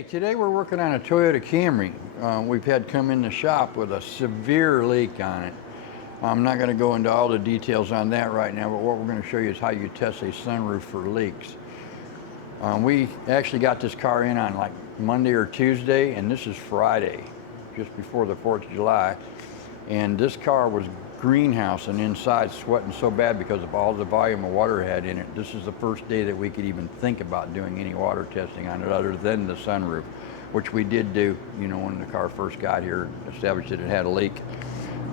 Okay, today we're working on a Toyota Camry. We've had come in the shop with a severe leak on it. I'm not going to go into all the details on that right now, but what we're going to show you is how you test a sunroof for leaks. We actually got this car in on like Monday or Tuesday, and this is Friday, just before the 4th of July. And this car was greenhousing inside, sweating so bad because of all the volume of water it had in it. This is the first day that we could even think about doing any water testing on it other than the sunroof, which we did do, you know, when the car first got here, established that it had a leak.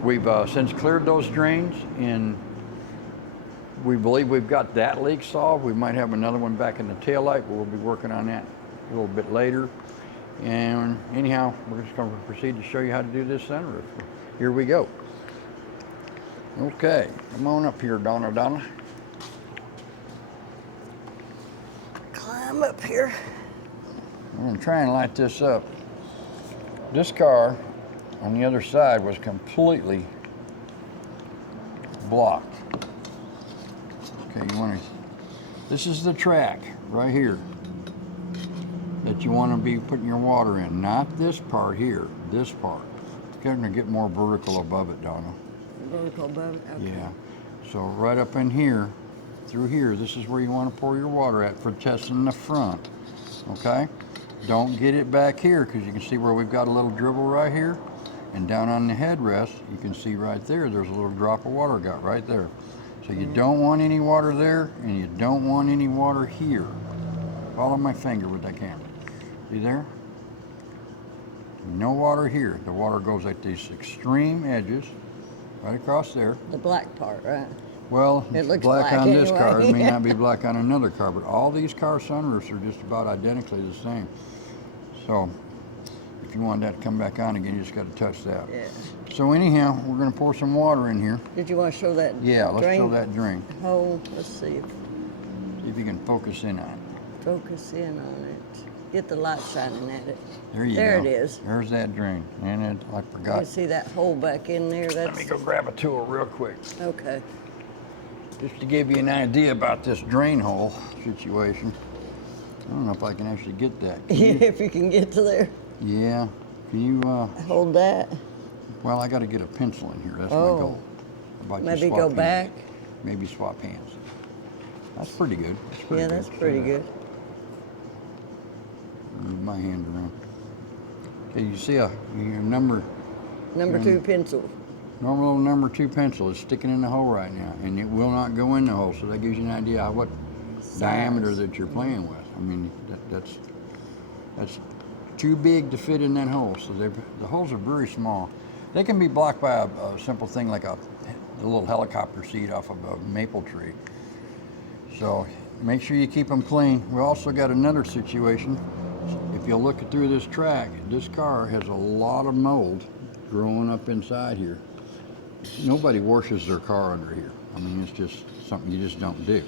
We've since cleared those drains, and we believe we've got that leak solved. We might have another one back in the taillight, but we'll be working on that a little bit later. And anyhow, we're just going to proceed to show you how to do this sunroof. Here we go. Okay, come on up here, Donna. Climb up here. I'm going to try and light this up. This car on the other side was completely blocked. Okay, this is the track right here that you want to be putting your water in, not this part here, this part. You're going to get more vertical above it, Donna. Vertical above it? Okay. Yeah. So right up in here, through here, this is where you want to pour your water at for testing the front. Okay? Don't get it back here, because you can see where we've got a little dribble right here. And down on the headrest, you can see right there, there's a little drop of water got right there. So you don't want any water there, and you don't want any water here. Follow my finger with that camera. See there? No water here. The water goes at these extreme edges, right across there. The black part, right? Well, it looks black on anyway. this car. It may not be black on another car, but all these car sunroofs are just about identically the same. So, if you want that to come back on again, you just got to touch that. Yeah. So anyhow, we're going to pour some water in here. Did you want to show that Yeah, let's drain show that drain. hole? Let's see if See if you can focus in on it. focus in on it. Get the light shining at it. There you there go. There it is. There's that drain. And I You forgot. can see that hole back in there. Let me go grab a tool real quick. Okay. Just to give you an idea about this drain hole situation. I don't know if I can actually get that. Can you? If you can get to there. Yeah. Can you? Hold that. Well, I got to get a pencil in here. That's my Oh. goal. How about you Maybe swap go hands? back. Maybe swap hands. That's pretty good. Yeah, that's pretty good. Move my hand around. Okay, you see your number Number 2 pencil. normal number 2 pencil is sticking in the hole right now, and it will not go in the hole. So that gives you an idea of what diameter that you're playing with. I mean, that's too big to fit in that hole. So the holes are very small. They can be blocked by a simple thing like a little helicopter seat off of a maple tree. So make sure you keep them clean. We also got another situation. If you look through this track, this car has a lot of mold growing up inside here. Nobody washes their car under here. I mean, it's just something you just don't do.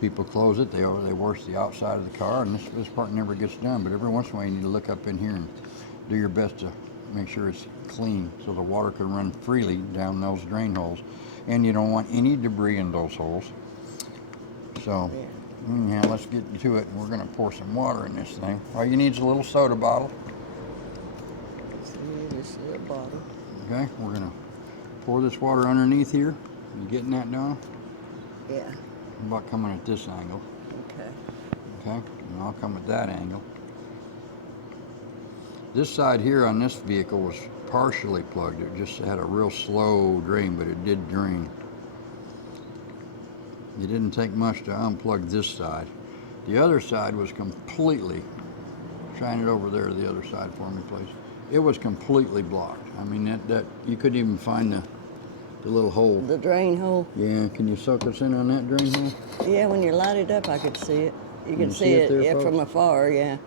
People close it, they wash the outside of the car, and this part never gets done. But every once in a while, you need to look up in here and do your best to make sure it's clean so the water can run freely down those drain holes. And you don't want any debris in those holes. So, anyhow, let's get to it. We're going to pour some water in this thing. All you need is a little soda bottle. This little bottle. Okay, we're going to pour this water underneath here. You getting that, Donna? Yeah. How about coming at this angle? Okay. Okay, and I'll come at that angle. This side here on this vehicle was partially plugged. It just had a real slow drain, but it did drain. It didn't take much to unplug this side. The other side was completely, shine it over there to the other side for me, please. It was completely blocked. I mean, that you couldn't even find the little hole. The drain hole. Yeah, can you soak us in on that drain hole? Yeah, when you light it up, I could see it. You can see see it, it there, yeah, folks? from afar, yeah.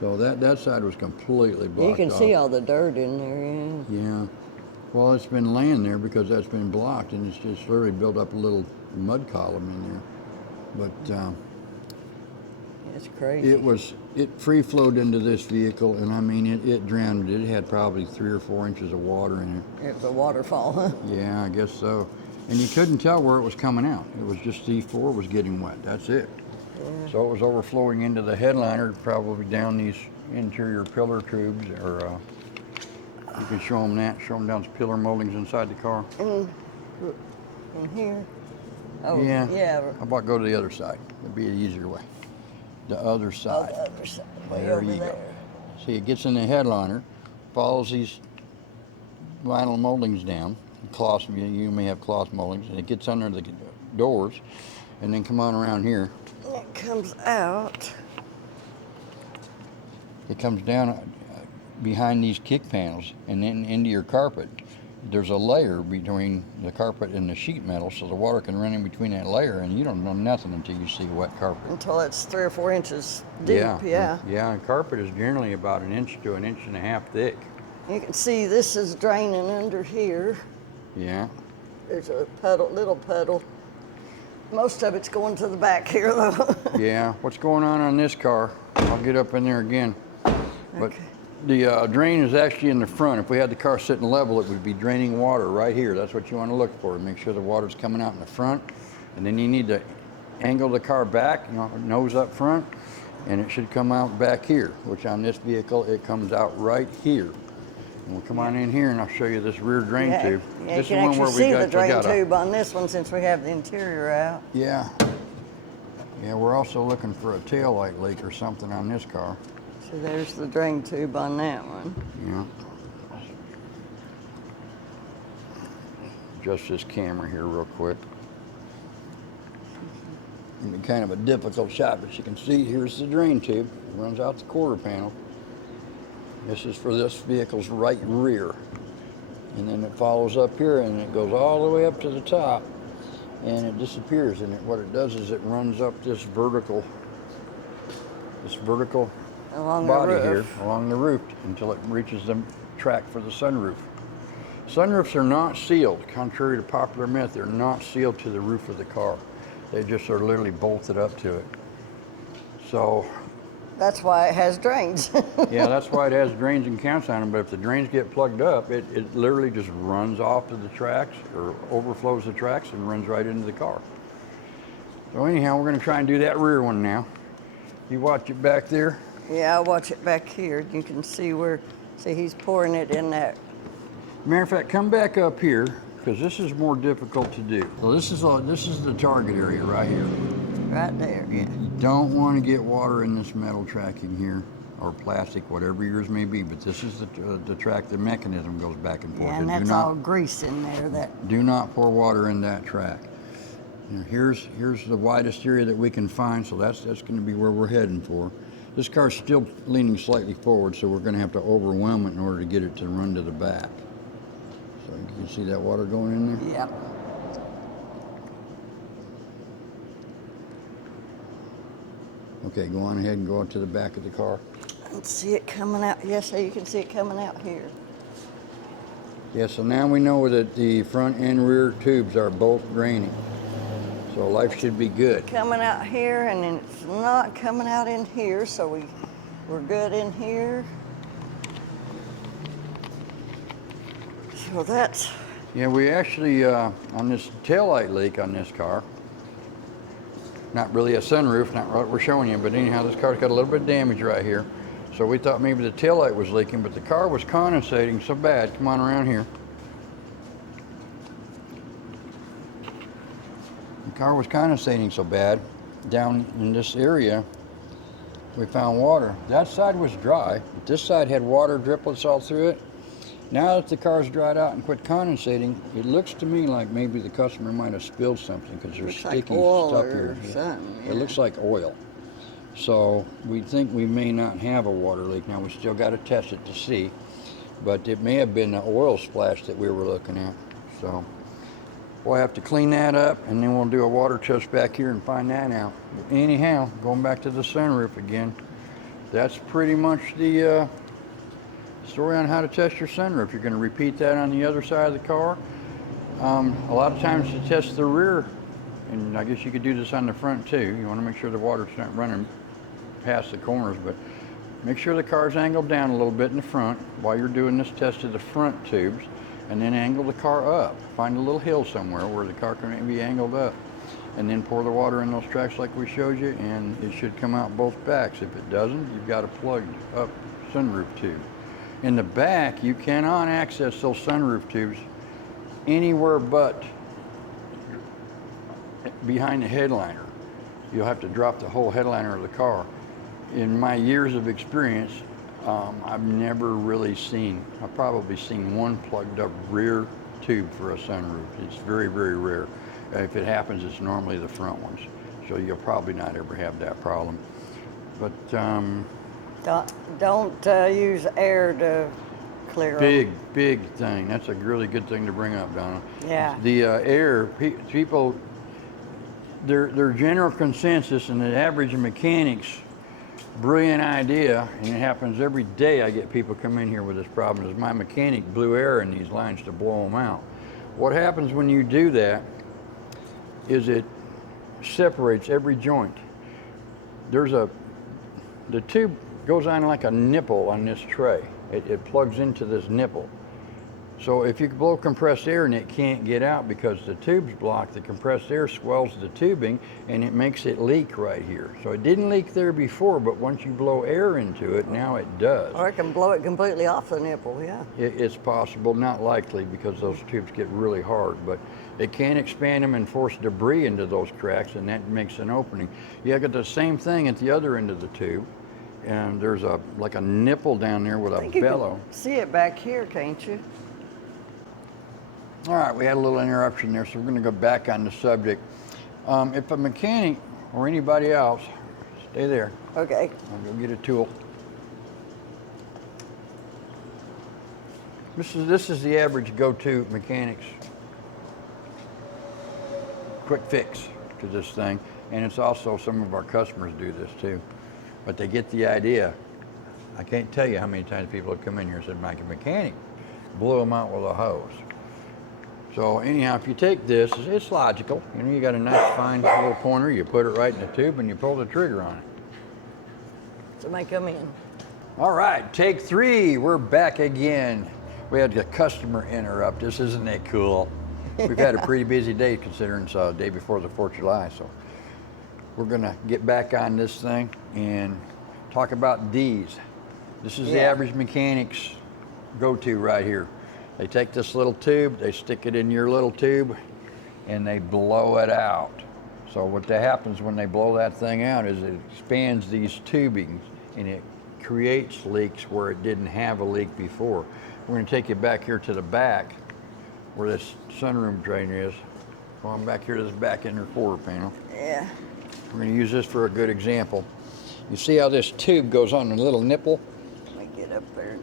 So that side was completely blocked You can off. see all the dirt in there, yeah. Yeah. Well, it's been laying there because that's been blocked, and it's just literally built up a little mud column in there. But It's crazy. it free flowed into this vehicle, and I mean, it drowned. It had probably 3 or 4 inches of water in it. It was a waterfall, huh? Yeah, I guess so. And you couldn't tell where it was coming out. It was just C4 was getting wet. That's it. So it was overflowing into the headliner, probably down these interior pillar tubes, or you can show them that, show them down the pillar moldings inside the car. In here. Oh, Yeah. yeah. How about go to the other side? It'd be the easier way. The other Oh, side. the other side. Way There over you there. go. See, it gets in the headliner, follows these vinyl moldings down, cloth, you may have cloth moldings, and it gets under the doors, and then come on around here. It comes out. It comes down behind these kick panels and then into your carpet. There's a layer between the carpet and the sheet metal, so the water can run in between that layer, and you don't know nothing until you see wet carpet. Until it's 3 or 4 inches deep, yeah. Yeah, and carpet is generally about 1 inch to 1.5 inches thick. You can see this is draining under here. Yeah. There's a puddle, little puddle. Most of it's going to the back here, though. Yeah. What's going on this car? I'll get up in there again. But Okay. the drain is actually in the front. If we had the car sitting level, it would be draining water right here. That's what you want to look for. Make sure the water's coming out in the front. And then you need to angle the car back, nose up front, and it should come out back here, which on this vehicle, it comes out right here. And we'll come on in here and I'll show you this rear drain tube. Yeah, This you is can one where actually see the we drain got tube on this one since we have the interior out. Yeah. Yeah, we're also looking for a tail light leak or something on this car. So there's the drain tube on that one. Yeah. Adjust this camera here real quick. It'll be kind of a difficult shot, but you can see here's the drain tube. It runs out the quarter panel. This is for this vehicle's right rear. And then it follows up here and it goes all the way up to the top and it disappears. And what it does is it runs up this vertical Along body the here roof. along the roof until it reaches the track for the sunroof. Sunroofs are not sealed, contrary to popular myth. They're not sealed to the roof of the car. They just are literally bolted up to it. So That's why it has drains. yeah, that's why it has drains and counts on them. But if the drains get plugged up, it literally just runs off to the tracks or overflows the tracks and runs right into the car. So anyhow, we're going to try and do that rear one now. You watch it back there. Yeah, I'll watch it back here. You can see he's pouring it in that. Matter of fact, come back up here because this is more difficult to do. So this is the target area right here. Right there, yeah. You don't want to get water in this metal tracking here, or plastic, whatever yours may be, but this is the track, the mechanism goes back and forth. Yeah, and that's all grease in there. Do not pour water in that track. Now here's the widest area that we can find, so that's going to be where we're heading for. This car's still leaning slightly forward, so we're going to have to overwhelm it in order to get it to run to the back. So you can see that water going in there? Yeah. Okay, go on ahead and go to the back of the car. And see it coming out. Yes, so you can see it coming out here. Yeah, so now we know that the front and rear tubes are both draining. So life should be good. Coming out here, and then it's not coming out in here, so we're good in here. So that's... Yeah, we actually, on this taillight leak on this car, not really a sunroof, not what we're showing you, but anyhow, this car's got a little bit of damage right here. So we thought maybe the taillight was leaking, but the car was condensating so bad. Come on around here. The car was condensating so bad, down in this area, we found water. That side was dry, but this side had water driplets all through it. Now that the car's dried out and quit condensating, it looks to me like maybe the customer might have spilled something because there's sticky stuff here. Something, yeah. It looks like oil. So we think we may not have a water leak. Now we still got to test it to see, but it may have been the oil splash that we were looking at. So we'll have to clean that up and then we'll do a water test back here and find that out. But anyhow, going back to the sunroof again, that's pretty much the story on how to test your sunroof. You're going to repeat that on the other side of the car. A lot of times to test the rear, and I guess you could do this on the front too. You want to make sure the water's not running past the corners, but make sure the car's angled down a little bit in the front while you're doing this test of the front tubes, and then angle the car up. Find a little hill somewhere where the car can be angled up. and then pour the water in those tracks like we showed you, and it should come out both backs. If it doesn't, you've got a plugged up sunroof tube. In the back, you cannot access those sunroof tubes anywhere but behind the headliner. You'll have to drop the whole headliner of the car. In my years of experience, I've never really seen, I've probably seen one plugged up rear tube for a sunroof. It's very, very rare. If it happens, it's normally the front ones. So you'll probably not ever have that problem. But don't use air to clear them. big thing. That's a really good thing to bring up, Donna. Yeah. The air, people, their general consensus and the average mechanics, brilliant idea, and it happens every day. I get people come in here with this problem, is my mechanic blew air in these lines to blow them out. What happens when you do that is it separates every joint. The tube goes on like a nipple on this tray. It plugs into this nipple. So if you blow compressed air and it can't get out because the tube's blocked, the compressed air swells the tubing and it makes it leak right here. So it didn't leak there before, but once you blow air into it, now it does. Or it can blow it completely off the nipple, yeah. It's possible, not likely because those tubes get really hard, but it can expand them and force debris into those cracks, and that makes an opening. You got the same thing at the other end of the tube, and there's like a nipple down there with a bellow. You can see it back here, can't you? All right, we had a little interruption there, so we're going to go back on the subject. If a mechanic or anybody else, stay there. Okay. I'll go get a tool. This is the average go-to mechanic's quick fix to this thing, and it's also some of our customers do this too, but they get the idea. I can't tell you how many times people have come in here and said, "My mechanic blew them out with a hose." So anyhow, if you take this, it's logical. You know, you got a nice fine little pointer, you put it right in the tube and you pull the trigger on it. Somebody come in. All right, take 3, we're back again. We had a customer interrupt us, isn't that cool? We've had a pretty busy day considering it's the day before the 4th of July, so we're gonna get back on this thing and talk about these. This is the average mechanic's go-to right here. They take this little tube, they stick it in your little tube, and they blow it out. So what happens when they blow that thing out is it expands these tubings and it creates leaks where it didn't have a leak before. We're going to take you back here to the back where this sunroom drain is. Going back here to this back inner quarter panel. Yeah. We're going to use this for a good example. You see how this tube goes on a little nipple? Let me get up there.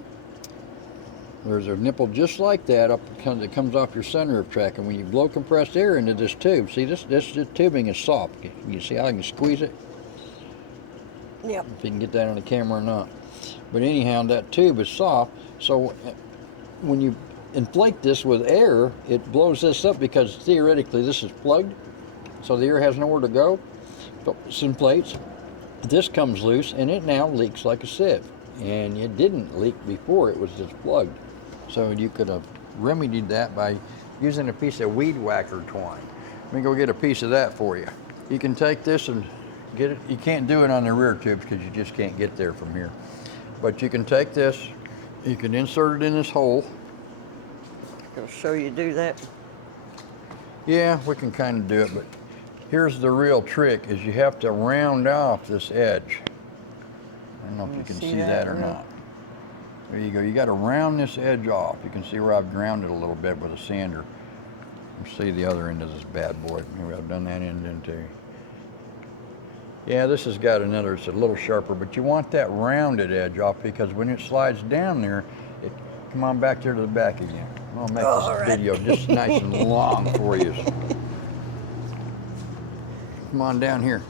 There's a nipple just like that that comes off your sunroof track, and when you blow compressed air into this tube, see this tubing is soft. You see how I can squeeze it? Yep. If you can get that on the camera or not. But anyhow, that tube is soft, so when you inflate this with air, it blows this up because theoretically this is plugged, so the air has nowhere to go. But this inflates, this comes loose, and it now leaks like a sieve. And it didn't leak before, it was just plugged. So you could have remedied that by using a piece of weed whacker twine. Let me go get a piece of that for you. You can take this and get it. You can't do it on the rear tubes because you just can't get there from here. But you can take this, you can insert it in this hole. I'll show you do that. Yeah, we can kind of do it, but here's the real trick is you have to round off this edge. I don't know if you can see that or not. There you go. You got to round this edge off. You can see where I've ground it a little bit with a sander. Let's see the other end of this bad boy. Maybe I've done that end in too. Yeah, this has got another, it's a little sharper, but you want that rounded edge off because when it slides down there, come on back there to the back again. I'll make this video just nice and long for you. Come on down here.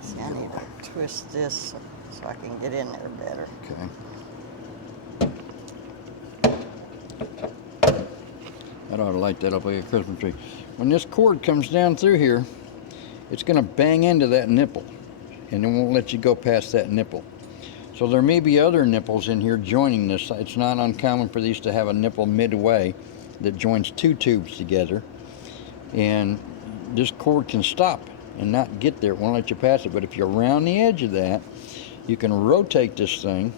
See, I need to twist this so I can get in there better. Okay. That ought to light that up like a Christmas tree. When this cord comes down through here, it's going to bang into that nipple, and it won't let you go past that nipple. So there may be other nipples in here joining this. It's not uncommon for these to have a nipple midway that joins 2 tubes together. and this cord can stop and not get there. It won't let you pass it. But if you're around the edge of that, you can rotate this thing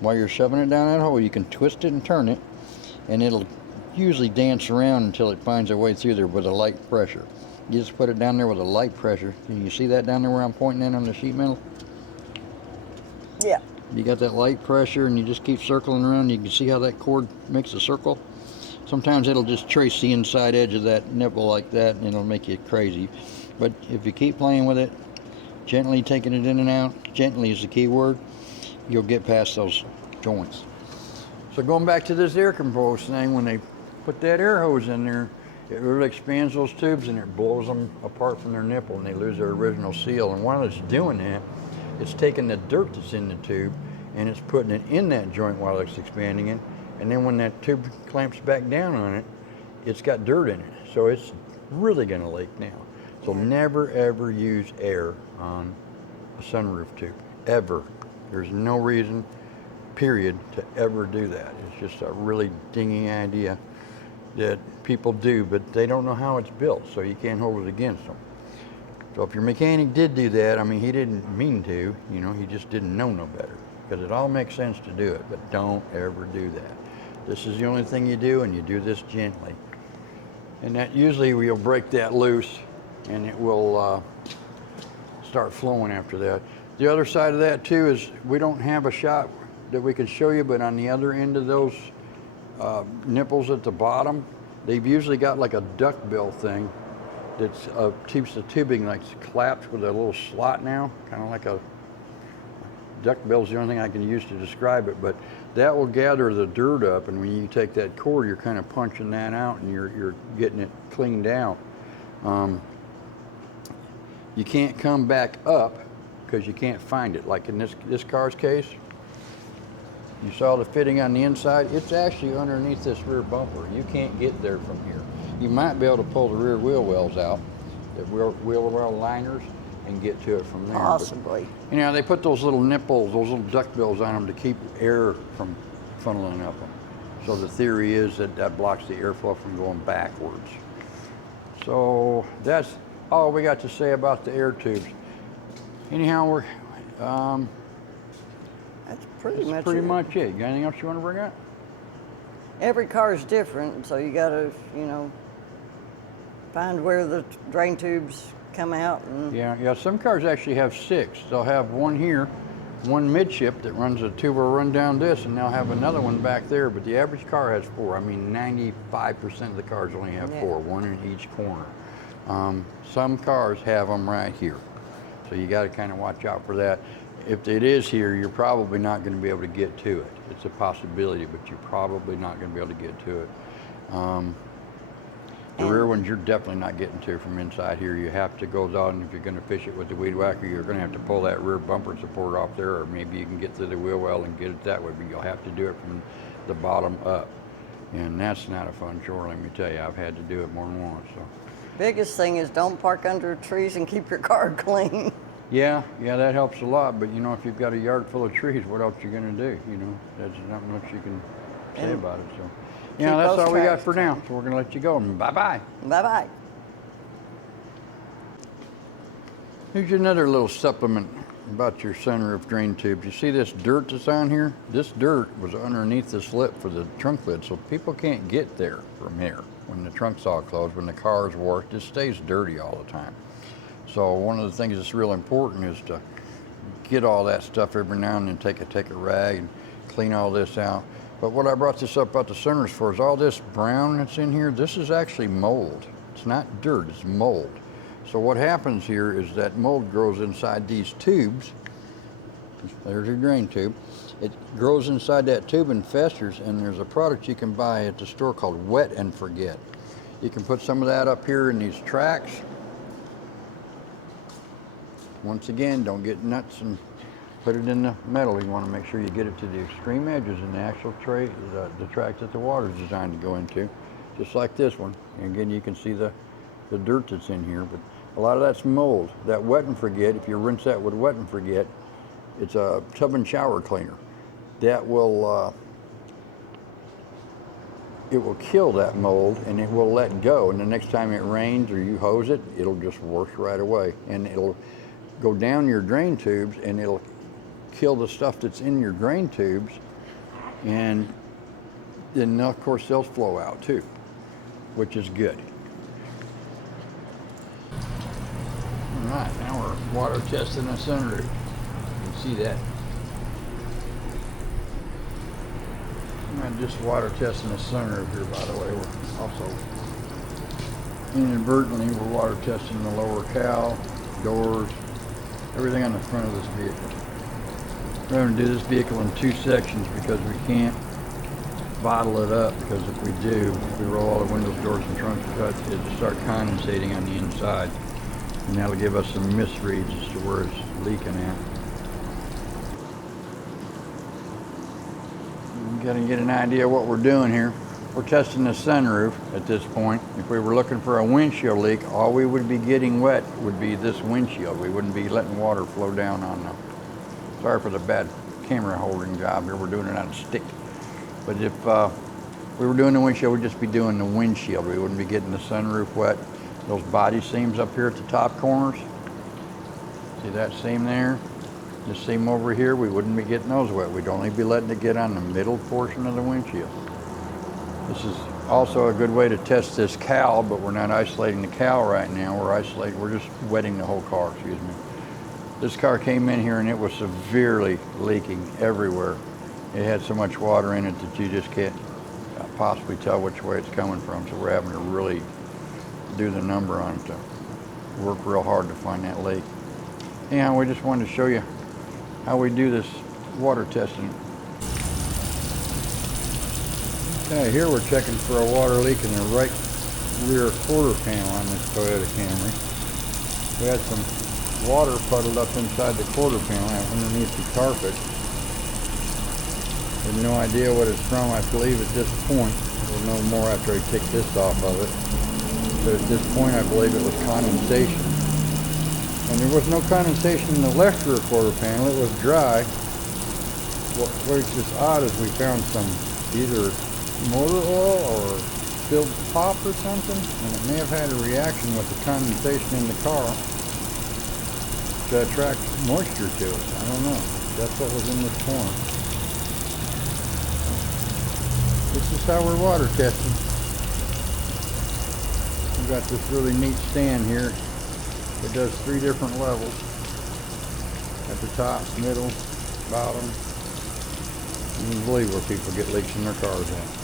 while you're shoving it down that hole. You can twist it and turn it, and it'll usually dance around until it finds a way through there with a light pressure. You just put it down there with a light pressure. Can you see that down there where I'm pointing in on the sheet metal? Yeah. You got that light pressure, and you just keep circling around. You can see how that cord makes a circle. Sometimes it'll just trace the inside edge of that nipple like that, and it'll make you crazy. But if you keep playing with it, gently taking it in and out, gently is the key word, you'll get past those joints. So going back to this air compose thing, when they put that air hose in there, it really expands those tubes and it blows them apart from their nipple, and they lose their original seal. And while it's doing that, it's taking the dirt that's in the tube and it's putting it in that joint while it's expanding it. And then when that tube clamps back down on it, it's got dirt in it. So it's really gonna leak now. So never ever use air on a sunroof tube, ever. There's no reason, period, to ever do that. It's just a really dingy idea that people do, but they don't know how it's built, so you can't hold it against them. So if your mechanic did do that, I mean, he didn't mean to, you know, he just didn't know no better, because it all makes sense to do it, but don't ever do that. This is the only thing you do, and you do this gently. And that usually you'll break that loose, and it will start flowing after that. The other side of that too is we don't have a shot that we can show you, but on the other end of those nipples at the bottom, they've usually got like a duckbill thing that keeps the tubing like collapsed with a little slot now, kind of like a duckbill is the only thing I can use to describe it, but that will gather the dirt up, and when you take that cord, you're kind of punching that out and you're getting it cleaned out. You can't come back up because you can't find it. Like in this car's case, you saw the fitting on the inside. It's actually underneath this rear bumper. You can't get there from here. You might be able to pull the rear wheel wells out, the wheel well liners, and get to it from there. Possibly. But, you know, they put those little nipples, those little duck bills on them to keep air from funneling up them. So the theory is that that blocks the airflow from going backwards. So that's all we got to say about the air tubes. Anyhow, That's pretty much it. You got anything else you want to bring up? Every car is different, so you gotta, you know, find where the drain tubes come out. And Yeah, some cars actually have 6. They'll have one here, one midship that runs a tube will run down this, and they'll have another one back there, but the average car has 4. I mean, 95% of the cars only have 4, one in each corner. Some cars have them right here, so you got to kind of watch out for that. If it is here, you're probably not going to be able to get to it. It's a possibility, but you're probably not going to be able to get to it. The rear ones, you're definitely not getting to from inside here. You have to go down, and if you're going to fish it with the weed whacker, you're going to have to pull that rear bumper support off there, or maybe you can get through the wheel well and get it that way, but you'll have to do it from the bottom up. And that's not a fun chore, let me tell you. I've had to do it more than once. So. biggest thing is don't park under trees and keep your car clean. Yeah, that helps a lot, but you know, if you've got a yard full of trees, what else you gonna do? You know, there's not much you can say about it, so. Yeah, that's all we got for now, so we're gonna let you go, and bye-bye. Bye-bye. Here's another little supplement about your sunroof drain tubes. You see this dirt that's on here? This dirt was underneath this lip for the trunk lid, so people can't get there from here. When the trunk's all closed, when the car's washed, it stays dirty all the time. So one of the things that's real important is to get all that stuff every now and then, take a rag and clean all this out. But what I brought this up about the sunroof for is all this brown that's in here, this is actually mold. It's not dirt, it's mold. So what happens here is that mold grows inside these tubes. There's your drain tube. It grows inside that tube and festers, and there's a product you can buy at the store called Wet and Forget. You can put some of that up here in these tracks. Once again, don't get nuts and put it in the metal. You want to make sure you get it to the extreme edges in the actual tray, the track that the water is designed to go into, just like this one. And again, you can see the dirt that's in here, but a lot of that's mold. That Wet and Forget, if you rinse that with Wet and Forget, it's a tub and shower cleaner. That will it will kill that mold and it will let go. And the next time it rains or you hose it, it'll just wash right away. And it'll go down your drain tubes and it'll kill the stuff that's in your drain tubes. And then of course they'll flow out too, which is good. All right, now we're water testing the sunroof. You can see that. I'm not just water testing the sunroof here, by the way. We're also inadvertently we're water testing the lower cowl, doors, everything on the front of this vehicle. We're going to do this vehicle in two sections because we can't bottle it up, because if we do, if we roll all the windows, doors, and trunks cut, it'll start condensating on the inside. And that'll give us some misreads as to where it's leaking at. You gotta get an idea of what we're doing here. We're testing the sunroof at this point. If we were looking for a windshield leak, all we would be getting wet would be this windshield. We wouldn't be letting water flow down on the, sorry for the bad camera holding job here, we're doing it on a stick. But if we were doing the windshield, we'd just be doing the windshield. We wouldn't be getting the sunroof wet. Those body seams up here at the top corners, see that seam there? This seam over here, we wouldn't be getting those wet. We'd only be letting it get on the middle portion of the windshield. This is also a good way to test this cowl, but we're not isolating the cowl right now. We're just wetting the whole car, excuse me. This car came in here and it was severely leaking everywhere. It had so much water in it that you just can't possibly tell which way it's coming from. So we're having to really do the number on it to work real hard to find that leak. Anyhow, we just wanted to show you how we do this water testing. Okay, here we're checking for a water leak in the right rear quarter panel on this Toyota Camry. We had some water puddled up inside the quarter panel underneath the carpet. I have no idea what it's from. I believe at this point, we'll know more after I take this off of it. But at this point, I believe it was condensation. And there was no condensation in the left rear quarter panel. It was dry. What is just odd is we found some either motor oil or spilled pop or something, and it may have had a reaction with the condensation in the car to attract moisture to it. I don't know. That's what was in this corner. This is how we're water testing. We've got this really neat stand here. It does 3 different levels. At the top, middle, bottom. You can believe where people get leaks in their cars at.